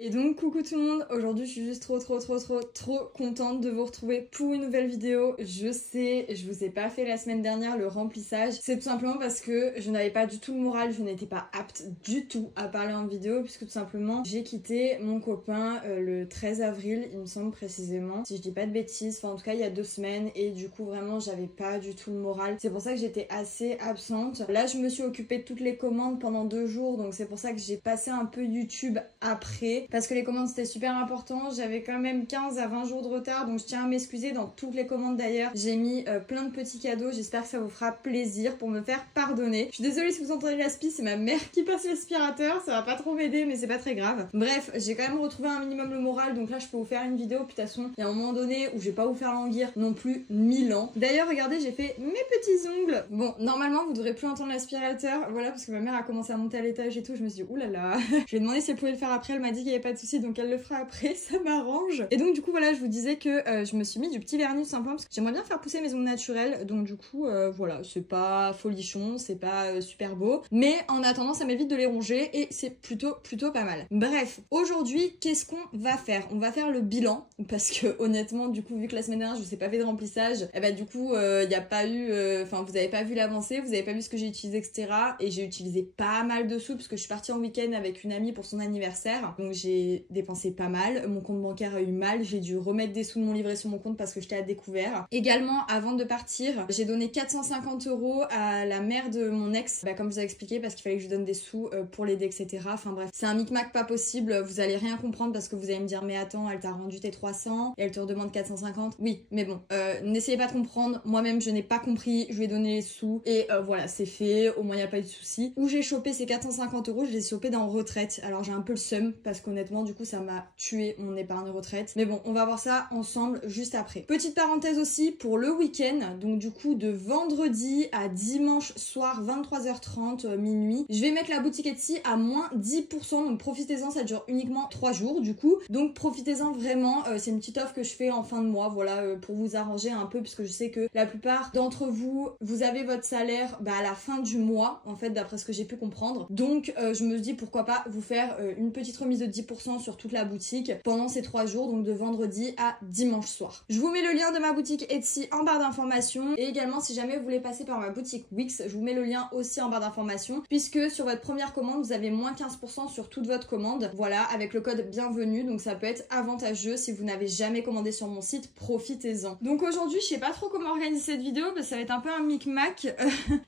Et donc coucou tout le monde, aujourd'hui je suis juste trop contente de vous retrouver pour une nouvelle vidéo. Je sais, je vous ai pas fait la semaine dernière le remplissage, c'est tout simplement parce que je n'avais pas du tout le moral, je n'étais pas apte du tout à parler en vidéo puisque tout simplement j'ai quitté mon copain le 13 avril il me semble précisément, si je dis pas de bêtises, enfin en tout cas il y a 2 semaines et du coup vraiment j'avais pas du tout le moral, c'est pour ça que j'étais assez absente. Là je me suis occupée de toutes les commandes pendant 2 jours donc c'est pour ça que j'ai passé un peu YouTube après. Parce que les commandes c'était super important, j'avais quand même 15 à 20 jours de retard donc je tiens à m'excuser dans toutes les commandes d'ailleurs. J'ai mis plein de petits cadeaux, j'espère que ça vous fera plaisir pour me faire pardonner. Je suis désolée si vous entendez l'aspi, c'est ma mère qui passe l'aspirateur, ça va pas trop m'aider mais c'est pas très grave. Bref, j'ai quand même retrouvé un minimum le moral donc là je peux vous faire une vidéo, puis de toute façon il y a un moment donné où je vais pas vous faire languir non plus 1000 ans. D'ailleurs regardez j'ai fait mes petits ongles. Bon normalement vous devrez plus entendre l'aspirateur, voilà parce que ma mère a commencé à monter à l'étage et tout, je me suis dit oulala. Je lui ai demandé si elle pouvait le faire après, elle m'a dit qu'il y avait pas de soucis donc elle le fera après, ça m'arrange. Et donc du coup voilà je vous disais que je me suis mis du petit vernis tout simplement parce que j'aimerais bien faire pousser mes ongles naturels donc du coup voilà c'est pas folichon, c'est pas super beau mais en attendant ça m'évite de les ronger et c'est plutôt pas mal. Bref, aujourd'hui qu'est-ce qu'on va faire? On va faire le bilan parce que honnêtement du coup vu que la semaine dernière je vous ai pas fait de remplissage et bah du coup il y a pas eu enfin vous avez pas vu l'avancée, vous avez pas vu ce que j'ai utilisé etc et j'ai utilisé pas mal de sous parce que je suis partie en week-end avec une amie pour son anniversaire donc j'ai dépensé pas mal, mon compte bancaire a eu mal, j'ai dû remettre des sous de mon livret sur mon compte parce que j'étais à découvert. Également avant de partir j'ai donné 450 € à la mère de mon ex, bah, comme je vous ai expliqué parce qu'il fallait que je donne des sous pour l'aider etc. Enfin bref c'est un micmac pas possible, vous allez rien comprendre parce que vous allez me dire mais attends elle t'a rendu tes 300 et elle te redemande 450, oui mais bon n'essayez pas de comprendre, moi-même je n'ai pas compris, je lui ai donné les sous et voilà c'est fait, au moins y a pas eu de soucis. Où j'ai chopé ces 450 €, je les ai chopés dans retraite, alors j'ai un peu le seum parce qu'honnêtement du coup ça m'a tué mon épargne retraite, mais bon on va voir ça ensemble juste après. Petite parenthèse aussi pour le week-end, donc du coup de vendredi à dimanche soir 23h30 minuit, je vais mettre la boutique Etsy à moins 10%, donc profitez-en, ça dure uniquement 3 jours du coup, donc profitez-en vraiment, c'est une petite offre que je fais en fin de mois, voilà pour vous arranger un peu puisque je sais que la plupart d'entre vous, vous avez votre salaire à la fin du mois en fait d'après ce que j'ai pu comprendre, donc je me dis pourquoi pas vous faire une petite remise de 10% sur toute la boutique pendant ces 3 jours, donc de vendredi à dimanche soir. Je vous mets le lien de ma boutique Etsy en barre d'informations et également si jamais vous voulez passer par ma boutique Wix, je vous mets le lien aussi en barre d'informations puisque sur votre première commande vous avez moins 15% sur toute votre commande, voilà avec le code bienvenue, donc ça peut être avantageux si vous n'avez jamais commandé sur mon site, profitez-en. Donc aujourd'hui je sais pas trop comment organiser cette vidéo parce que ça va être un peu un micmac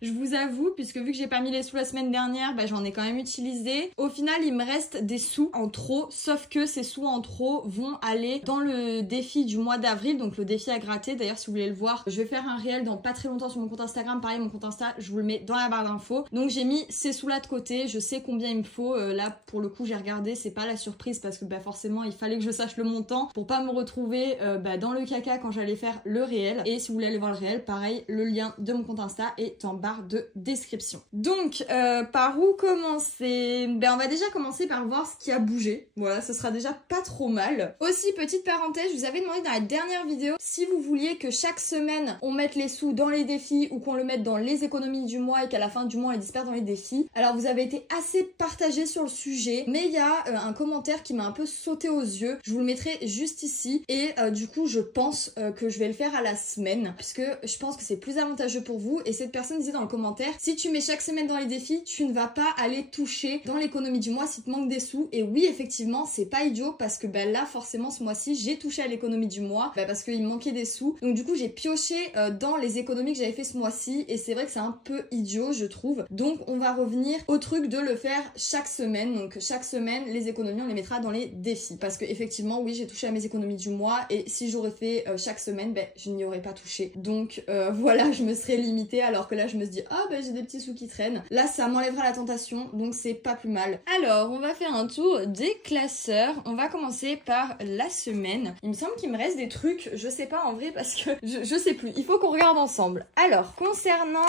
je vous avoue puisque vu que j'ai pas mis les sous la semaine dernière, j'en ai quand même utilisé. Au final il me reste des sous en trop, sauf que ces sous en trop vont aller dans le défi du mois d'avril, donc le défi à gratter. D'ailleurs si vous voulez le voir, je vais faire un réel dans pas très longtemps sur mon compte Instagram, pareil mon compte Insta je vous le mets dans la barre d'infos. Donc j'ai mis ces sous là de côté, je sais combien il me faut, là pour le coup j'ai regardé, c'est pas la surprise parce que forcément il fallait que je sache le montant pour pas me retrouver dans le caca quand j'allais faire le réel. Et si vous voulez aller voir le réel, pareil le lien de mon compte Insta est en barre de description. Donc par où commencer? On va déjà commencer par voir ce qui a bougé, voilà ce sera déjà pas trop mal. Aussi petite parenthèse, je vous avais demandé dans la dernière vidéo si vous vouliez que chaque semaine on mette les sous dans les défis ou qu'on le mette dans les économies du mois et qu'à la fin du mois on les disperse dans les défis. Alors vous avez été assez partagé sur le sujet mais il y a un commentaire qui m'a un peu sauté aux yeux, je vous le mettrai juste ici et du coup je pense que je vais le faire à la semaine puisque je pense que c'est plus avantageux pour vous. Et cette personne disait dans le commentaire, si tu mets chaque semaine dans les défis tu ne vas pas aller toucher dans l'économie du mois si te manque des sous. Et oui effectivement c'est pas idiot parce que là forcément ce mois-ci j'ai touché à l'économie du mois parce qu'il me manquait des sous, donc du coup j'ai pioché dans les économies que j'avais fait ce mois-ci et c'est vrai que c'est un peu idiot je trouve, donc on va revenir au truc de le faire chaque semaine. Donc chaque semaine les économies on les mettra dans les défis parce que effectivement oui j'ai touché à mes économies du mois et si j'aurais fait chaque semaine je n'y aurais pas touché, donc voilà je me serais limitée alors que là je me suis dit j'ai des petits sous qui traînent, là ça m'enlèvera la tentation donc c'est pas plus mal. Alors on va faire un tour des classeurs, on va commencer par la semaine. Il me semble qu'il me reste des trucs, je sais pas en vrai parce que je sais plus, il faut qu'on regarde ensemble. Alors concernant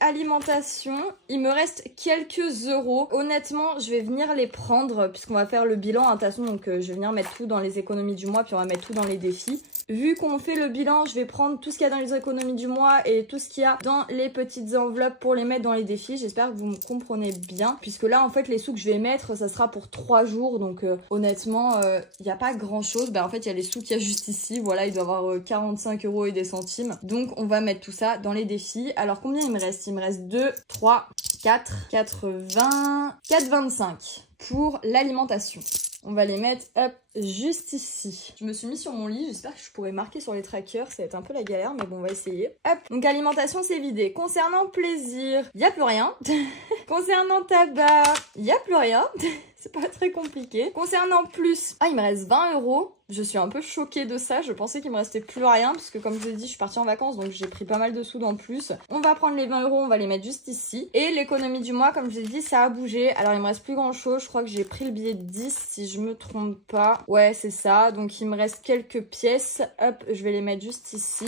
alimentation, il me reste quelques euros, honnêtement je vais venir les prendre puisqu'on va faire le bilan de toute façon, donc je vais venir mettre tout dans les économies du mois puis on va mettre tout dans les défis. Vu qu'on fait le bilan, je vais prendre tout ce qu'il y a dans les économies du mois et tout ce qu'il y a dans les petites enveloppes pour les mettre dans les défis. J'espère que vous me comprenez bien, puisque là en fait les sous que je vais mettre ça sera pour pour 3 jours. Donc honnêtement, il n'y a pas grand chose. Bah en fait, il y a les sous qu'il y a juste ici. Voilà, il doit y avoir 45 € et des centimes. Donc on va mettre tout ça dans les défis. Alors combien il me reste? Il me reste 2, 3, 4, 80, 4,25 pour l'alimentation. On va les mettre, hop, juste ici. Je me suis mis sur mon lit, j'espère que je pourrai marquer sur les trackers, ça va être un peu la galère, mais bon, on va essayer. Hop, donc alimentation, c'est vidé. Concernant plaisir, il n'y a plus rien. Concernant tabac, il n'y a plus rien. C'est pas très compliqué. Concernant plus, ah, il me reste 20 €. Je suis un peu choquée de ça. Je pensais qu'il me restait plus rien parce que comme je vous ai dit, je suis partie en vacances donc j'ai pris pas mal de sous dans plus. On va prendre les 20 €, on va les mettre juste ici. Et l'économie du mois, comme je vous ai dit, ça a bougé. Alors il me reste plus grand chose. Je crois que j'ai pris le billet de 10 si je me trompe pas. Ouais, c'est ça. Donc il me reste quelques pièces. Hop, je vais les mettre juste ici.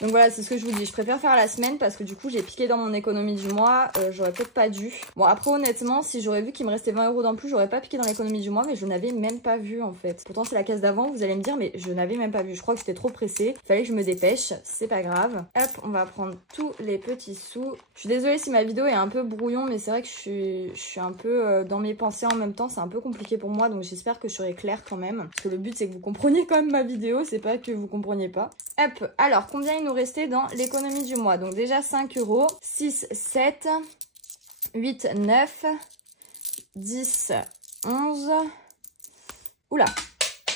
Donc voilà, c'est ce que je vous dis. Je préfère faire la semaine parce que du coup, j'ai piqué dans mon économie du mois. J'aurais peut-être pas dû. Bon, après, honnêtement, si j'aurais vu qu'il me restait 20 € dans plus, j'aurais pas piqué dans l'économie du mois, mais je n'avais même pas vu en fait. Pourtant, c'est la case d'avant, vous allez me dire, mais je n'avais même pas vu. Je crois que j'étais trop pressée. Fallait que je me dépêche. C'est pas grave. Hop, on va prendre tous les petits sous. Je suis désolée si ma vidéo est un peu brouillon, mais c'est vrai que je suis un peu dans mes pensées en même temps. C'est un peu compliqué pour moi, donc j'espère que je serai claire quand même. Parce que le but, c'est que vous compreniez quand même ma vidéo. C'est pas que vous compreniez pas. Hop, alors, combien il nous restait dans l'économie du mois? Donc déjà 5 €, 6, 7, 8, 9, 10, 11. Oula.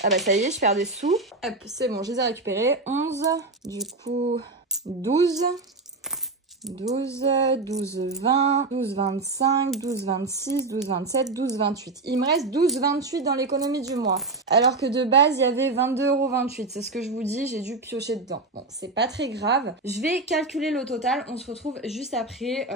Ah bah ça y est, je perds des sous. Hop, c'est bon, je les ai récupérés. 11, du coup 12. 12, 12, 20, 12, 25, 12, 26, 12, 27, 12, 28. Il me reste 12, 28 dans l'économie du mois. Alors que de base, il y avait 22,28 €. C'est ce que je vous dis, j'ai dû piocher dedans. Bon, c'est pas très grave. Je vais calculer le total. On se retrouve juste après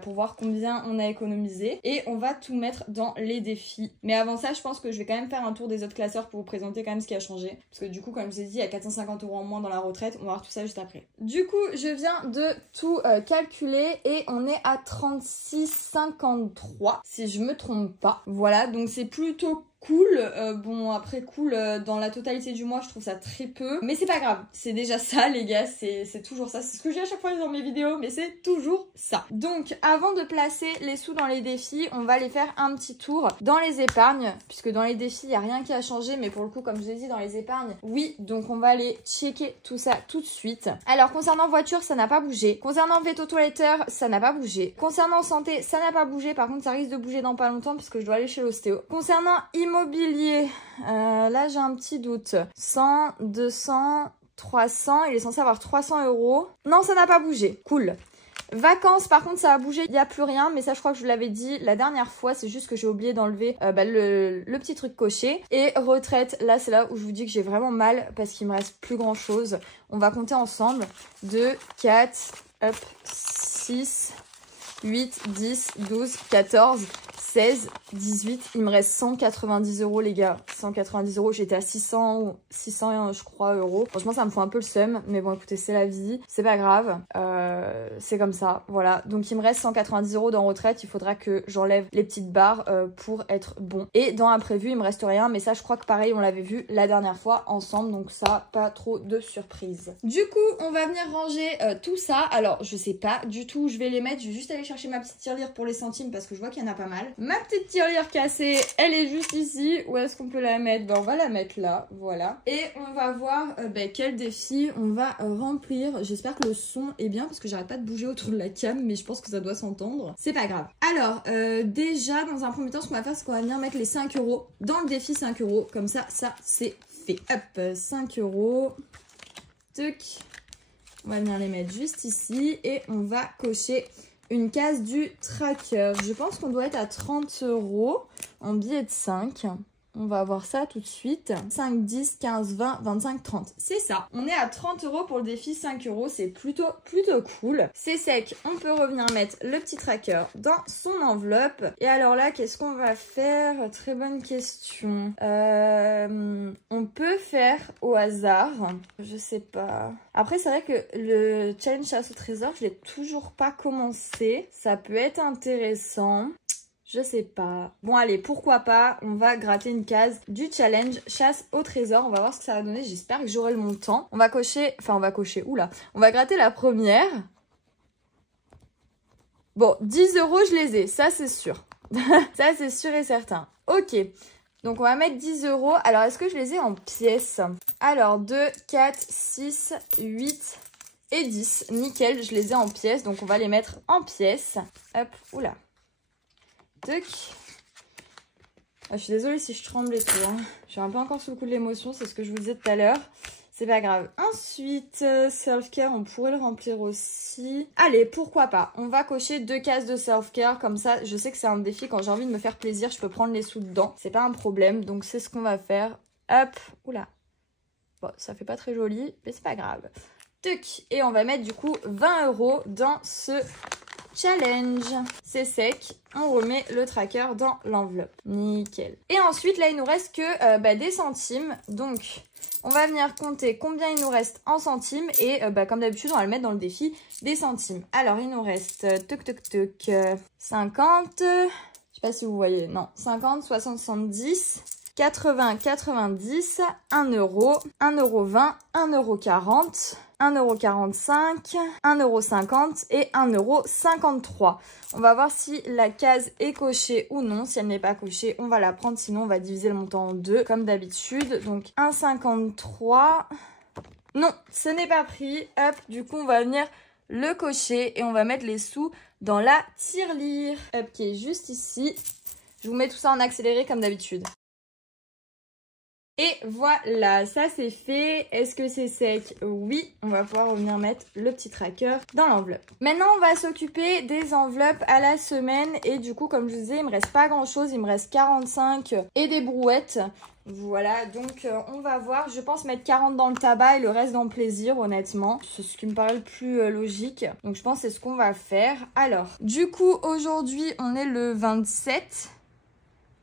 pour voir combien on a économisé. Et on va tout mettre dans les défis. Mais avant ça, je pense que je vais quand même faire un tour des autres classeurs pour vous présenter quand même ce qui a changé. Parce que du coup, comme je vous ai dit, il y a 450 € en moins dans la retraite. On va voir tout ça juste après. Du coup, je viens de tout calculer et on est à 36,53 si je me trompe pas. Voilà, donc c'est plutôt cool. Bon, après cool, dans la totalité du mois, je trouve ça très peu. Mais c'est pas grave, c'est déjà ça les gars, c'est toujours ça. C'est ce que j'ai à chaque fois dans mes vidéos, mais c'est toujours ça. Donc, avant de placer les sous dans les défis, on va aller faire un petit tour dans les épargnes. Puisque dans les défis, il n'y a rien qui a changé. Mais pour le coup, comme je vous ai dit, dans les épargnes, oui. Donc, on va aller checker tout ça tout de suite. Alors, concernant voiture, ça n'a pas bougé. Concernant veto toiletteur, ça n'a pas bougé. Concernant santé, ça n'a pas bougé. Par contre, ça risque de bouger dans pas longtemps puisque je dois aller chez l'ostéo. Concernant immobilier, là j'ai un petit doute. 100, 200, 300, il est censé avoir 300 €. Non, ça n'a pas bougé, cool. Vacances, par contre, ça a bougé, il n'y a plus rien, mais ça, je crois que je vous l'avais dit la dernière fois, c'est juste que j'ai oublié d'enlever le petit truc coché. Et retraite, là, c'est là où je vous dis que j'ai vraiment mal parce qu'il me reste plus grand chose. On va compter ensemble. 2, 4, hop, 6, 8, 10, 12, 14, 16, 18, il me reste 190 € les gars, 190 €, j'étais à 600 je crois euros. Franchement ça me fout un peu le seum, mais bon écoutez c'est la vie, c'est pas grave, c'est comme ça, voilà. Donc il me reste 190 € dans retraite, il faudra que j'enlève les petites barres pour être bon. Et dans imprévu il me reste rien, mais ça je crois que pareil on l'avait vu la dernière fois ensemble, donc ça pas trop de surprise. Du coup on va venir ranger tout ça, alors je sais pas du tout où je vais les mettre, je vais juste aller chercher ma petite tirelire pour les centimes parce que je vois qu'il y en a pas mal. Ma petite tirelire cassée, elle est juste ici. Où est-ce qu'on peut la mettre? Ben, on va la mettre là, voilà. Et on va voir quel défi on va remplir. J'espère que le son est bien parce que j'arrête pas de bouger autour de la cam, mais je pense que ça doit s'entendre. C'est pas grave. Alors, déjà, dans un premier temps, ce qu'on va faire, c'est qu'on va venir mettre les 5 € dans le défi 5 €. Comme ça, c'est fait. Hop, 5 €. Tuc. On va venir les mettre juste ici et on va cocher une case du tracker. Je pense qu'on doit être à 30 € en billet de 5. On va voir ça tout de suite. 5, 10, 15, 20, 25, 30. C'est ça. On est à 30 € pour le défi 5 €. C'est plutôt cool. C'est sec. On peut revenir mettre le petit tracker dans son enveloppe. Et alors là, qu'est-ce qu'on va faire? Très bonne question. On peut faire au hasard. Je sais pas. Après, c'est vrai que le challenge chasse au trésor, je l'ai toujours pas commencé. Ça peut être intéressant. Je sais pas. Bon allez, pourquoi pas, on va gratter une case du challenge chasse au trésor. On va voir ce que ça va donner, j'espère que j'aurai le montant. On va cocher, oula. On va gratter la première. Bon, 10 € je les ai, ça c'est sûr. Ça, c'est sûr et certain. Ok. Donc, on va mettre 10 €. Alors, est-ce que je les ai en pièces? Alors, 2, 4, 6, 8 et 10. Nickel, je les ai en pièces. Donc, on va les mettre en pièces. Hop, oula. Tuc. Je suis désolée si je tremble et tout. Hein. Je suis un peu encore sous le coup de l'émotion, c'est ce que je vous disais tout à l'heure. C'est pas grave. Ensuite, self-care, on pourrait le remplir aussi. Allez, pourquoi pas. On va cocher 2 cases de self-care. Comme ça, je sais que c'est un défi. Quand j'ai envie de me faire plaisir, je peux prendre les sous dedans. C'est pas un problème. Donc, c'est ce qu'on va faire. Hop. Oula. Bon, ça fait pas très joli, mais c'est pas grave. Tuc. Et on va mettre du coup 20 € dans ce challenge. C'est sec. On remet le tracker dans l'enveloppe. Nickel. Et ensuite, là, il nous reste que des centimes. Donc, on va venir compter combien il nous reste en centimes. Et comme d'habitude, on va le mettre dans le défi des centimes. Alors, il nous reste 50. Je sais pas si vous voyez. Non, 50, 60, 70. 80, 90, 1 €, 1 €20, 1 €40, 1 €45, 1 €50 et 1 €53. On va voir si la case est cochée ou non. Si elle n'est pas cochée, on va la prendre. Sinon, on va diviser le montant en deux comme d'habitude. Donc, 1,53. Non, ce n'est pas pris. Hop, du coup, on va venir le cocher et on va mettre les sous dans la tirelire. Hop, qui est juste ici. Je vous mets tout ça en accéléré comme d'habitude. Et voilà, ça c'est fait. Est-ce que c'est sec? Oui, on va pouvoir revenir mettre le petit tracker dans l'enveloppe. Maintenant, on va s'occuper des enveloppes à la semaine. Et du coup, comme je vous disais, il me reste pas grand chose. Il me reste 45 et des brouettes. Voilà, donc on va voir. Je pense mettre 40 dans le tabac et le reste dans le plaisir, honnêtement. C'est ce qui me paraît le plus logique. Donc je pense que c'est ce qu'on va faire. Alors, du coup, aujourd'hui, on est le 27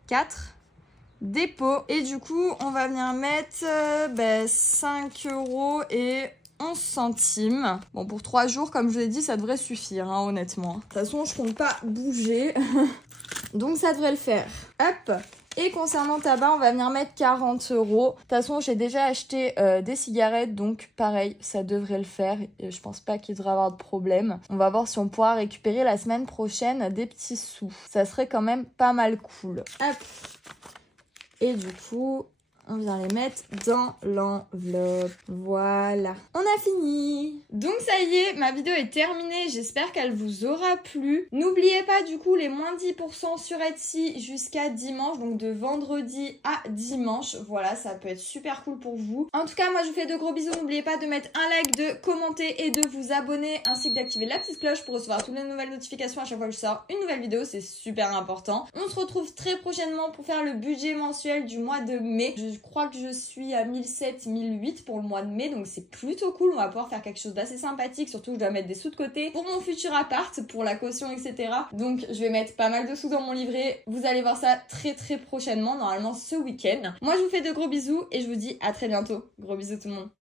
4. Dépôt. Et du coup, on va venir mettre 5 € et 11 centimes. Bon, pour 3 jours, comme je vous ai dit, ça devrait suffire, hein, honnêtement. De toute façon, je compte pas bouger. Donc, ça devrait le faire. Hop. Et concernant tabac, on va venir mettre 40 €. De toute façon, j'ai déjà acheté des cigarettes, donc pareil, ça devrait le faire. Et je pense pas qu'il devrait avoir de problème. On va voir si on pourra récupérer la semaine prochaine des petits sous. Ça serait quand même pas mal cool. Hop. Et du coup, on vient les mettre dans l'enveloppe. Voilà. On a fini. Donc ça y est, ma vidéo est terminée. J'espère qu'elle vous aura plu. N'oubliez pas du coup les moins 10% sur Etsy jusqu'à dimanche. Donc de vendredi à dimanche. Voilà, ça peut être super cool pour vous. En tout cas, moi je vous fais de gros bisous. N'oubliez pas de mettre un like, de commenter et de vous abonner. Ainsi que d'activer la petite cloche pour recevoir toutes les nouvelles notifications à chaque fois que je sors une nouvelle vidéo. C'est super important. On se retrouve très prochainement pour faire le budget mensuel du mois de mai. Je crois que je suis à 1007, 1008 pour le mois de mai, donc c'est plutôt cool. On va pouvoir faire quelque chose d'assez sympathique, surtout que je dois mettre des sous de côté pour mon futur appart, pour la caution, etc. Donc je vais mettre pas mal de sous dans mon livret. Vous allez voir ça très très prochainement, normalement ce week-end. Moi je vous fais de gros bisous et je vous dis à très bientôt. Gros bisous tout le monde.